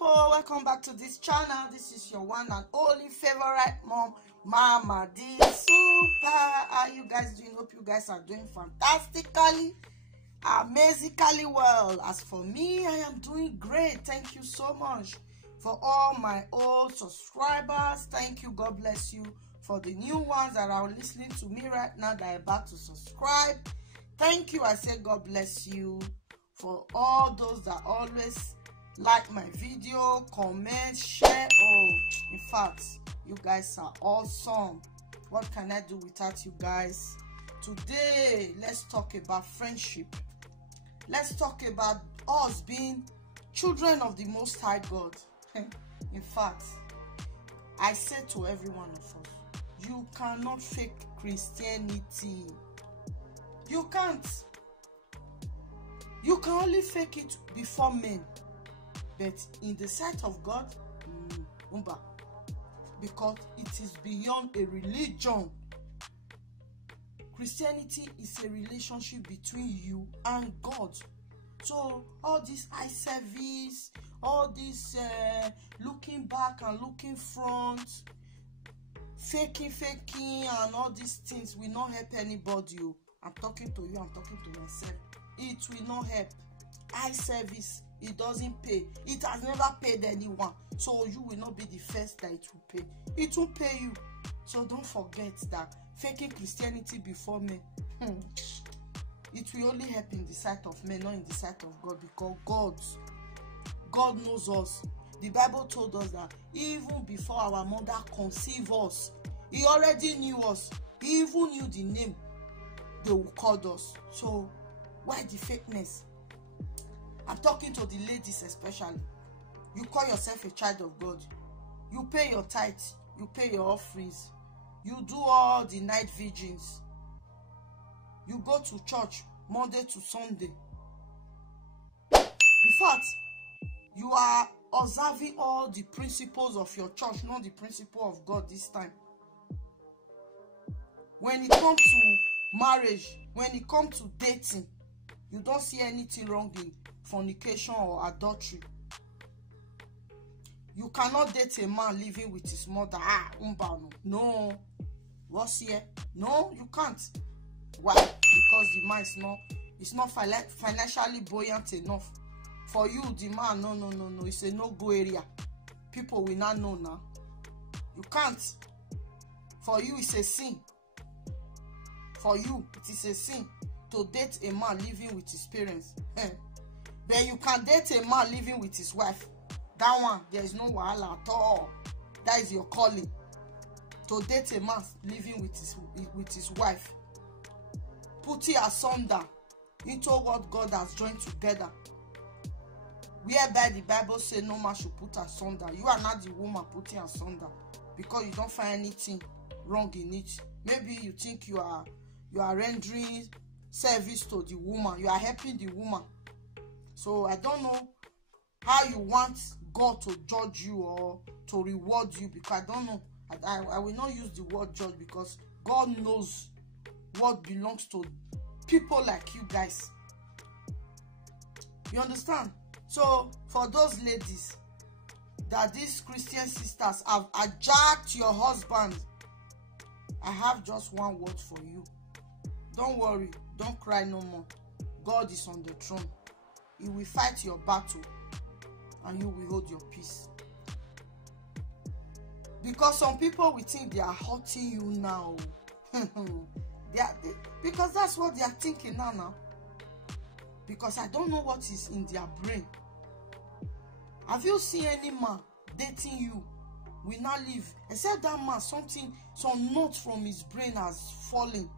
people, welcome back to this channel. This is your one and only favorite mom, Mama D Super. How you guys doing? Hope you guys are doing fantastically, amazingly well. As for me, I am doing great. Thank you so much for all my old subscribers. Thank you. God bless you. For the new ones that are listening to me right now that are about to subscribe, thank you. I say God bless you. For all those that always like my video, comment, share. Oh, in fact, you guys are awesome. What can I do without you guys? Today, let's talk about friendship. Let's talk about us being children of the Most High God. In fact, I say to every one of us, you cannot fake Christianity. You can't. You can only fake it before men, but in the sight of God, because it is beyond a religion. Christianity is a relationship between you and God. So all this eye service, all this looking back and looking front, faking and all these things will not help anybody. I'm talking to you, I'm talking to myself. It will not help. Eye service, it doesn't pay. It has never paid anyone, so you will not be the first that it will pay. It will pay you. So don't forget that faking Christianity before men, it will only help in the sight of men, not in the sight of God, because God knows us. The Bible told us that even before our mother conceived us, He already knew us. He even knew the name they will call us. So why the fakeness? I'm talking to the ladies especially. You call yourself a child of God. You pay your tithes. You pay your offerings. You do all the night vigils. You go to church Monday to Sunday. In fact, you are observing all the principles of your church, not the principle of God this time. When it comes to marriage, when it comes to dating, you don't see anything wrong in fornication or adultery. You cannot date a man living with his mother. No. What's here? No, you can't. Why? Because the man is not financially buoyant enough. For you, the man, no. It's a no-go area. People will not know now. You can't. For you, it's a sin. For you, it is a sin to date a man living with his parents. Then you can date a man living with his wife. That one, there is no wahala at all. That is your calling. To date a man living with his wife. Put it asunder into what God has joined together. Whereby the Bible says no man should put asunder. You are not the woman putting asunder, because you don't find anything wrong in it. Maybe you think you are rendering service to the woman. You are helping the woman. So I don't know how you want God to judge you or to reward you, because I don't know. I will not use the word judge, because God knows what belongs to people like you guys. You understand? So for those ladies that these Christian sisters have hijacked your husband, I have just one word for you. Don't worry, don't cry no more. God is on the throne. He will fight your battle and you will hold your peace. Because some people will think they are hurting you now. Because that's what they are thinking now. Because I don't know what is in their brain. Have you seen any man dating you will not leave? Except that man, some note from his brain has fallen,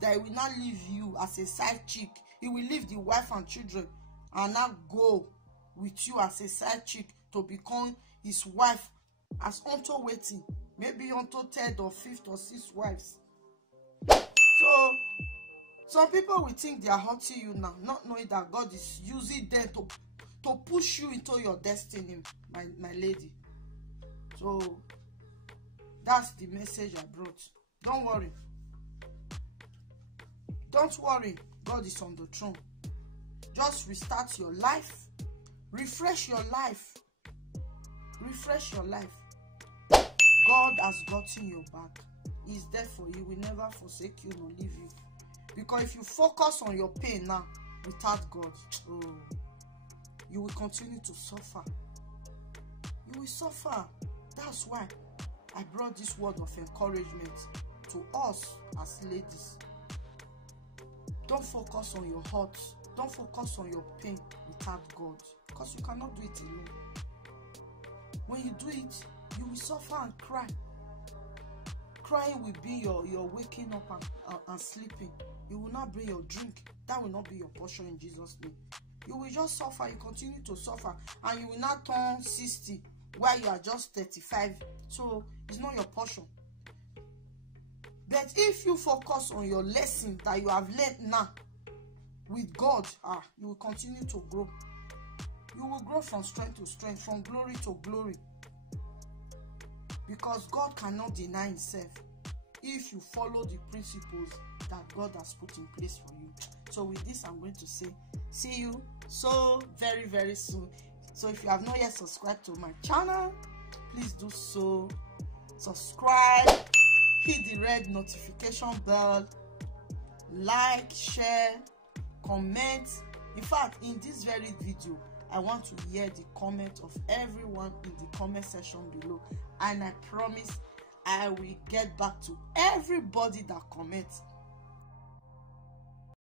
that he will not leave you as a side chick. He will leave the wife and children and not go with you as a side chick to become his wife as unto waiting. Maybe unto third or fifth or sixth wives. So some people will think they are hurting you now, not knowing that God is using them to push you into your destiny, my lady. So that's the message I brought. Don't worry. Don't worry. God is on the throne. Just restart your life. Refresh your life. Refresh your life. God has gotten your back. He's there for you. He will never forsake you nor leave you. Because if you focus on your pain now without God, you will continue to suffer. You will suffer. That's why I brought this word of encouragement to us as ladies. Don't focus on your hurt. Don't focus on your pain without God, because you cannot do it alone. When you do it, you will suffer and cry. Crying will be your waking up and sleeping. You will not bring your drink. That will not be your portion in Jesus' name. You will just suffer. You continue to suffer, and you will not turn 60 while you are just 35. So it's not your portion. But if you focus on your lesson that you have learned now with God, you will continue to grow. You will grow from strength to strength, from glory to glory. Because God cannot deny himself if you follow the principles that God has put in place for you. So with this, I'm going to say, see you so very, very soon. So if you have not yet subscribed to my channel, please do so. Subscribe, hit the red notification bell, like, share, comment. In fact, in this very video, I want to hear the comment of everyone in the comment section below, and I promise I will get back to everybody that comments.